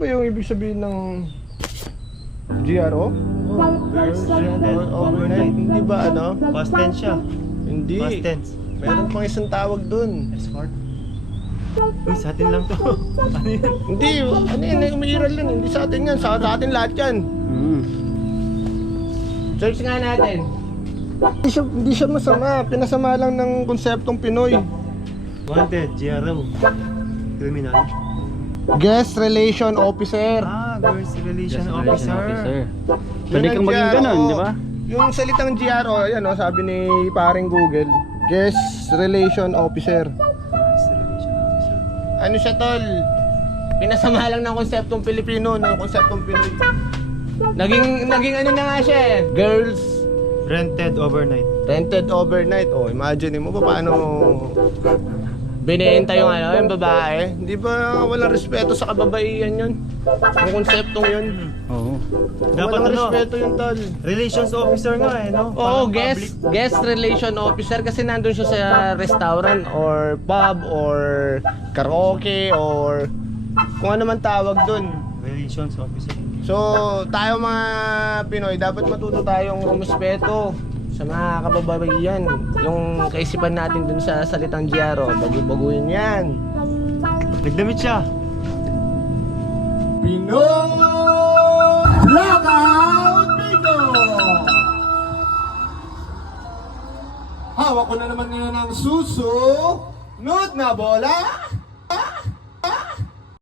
ba yung ibig sabihin ng GRO? Overnight, hindi ba ano? Past tense siya. Hindi. Past tense. Meron pang isang tawag dun. Escort. Uy, sa atin lang to. Ano yan? Hindi, ano yun, umiiral yan. Hindi sa atin yan, sa atin lahat yan. Search nga natin. Hindi siya masama, pinasama lang ng konseptong Pinoy. Wanted, GRO. Criminal. Guest Relation Officer. Girls Relation Officer. Pwede kang maging ganun, di ba? Yung salitang GRO, yan o, sabi ni paring Google, Guest Relation Officer. Girls Relation Officer. Ano siya tol? Pinasama lang ng konseptong Pilipino, ng konseptong Pinoy. Naging ano na nga siya eh. Girls Rented overnight. rented overnight. Oh, imagine mo pa paano binenta yung ano, yung babae. Hindi ba walang respeto sa kababaihan yun? Yung konseptong yun. Oo. Dapat Walang ano? respeto yun tol. Relations officer nga eh, no? Oo, Parang guest relation officer kasi nandun siya sa restaurant or pub or karaoke or kung ano man tawag dun. Relations officer. So, tayo mga Pinoy, dapat matuto tayong rumuspeto sa mga kababaihan. Yung kaisipan natin dun sa salitang GRO, bago-baguhin yan. Nagdamit siya. Pinoy Blackout Bingo! Hawak ko na naman ngayon ang susunod na bola.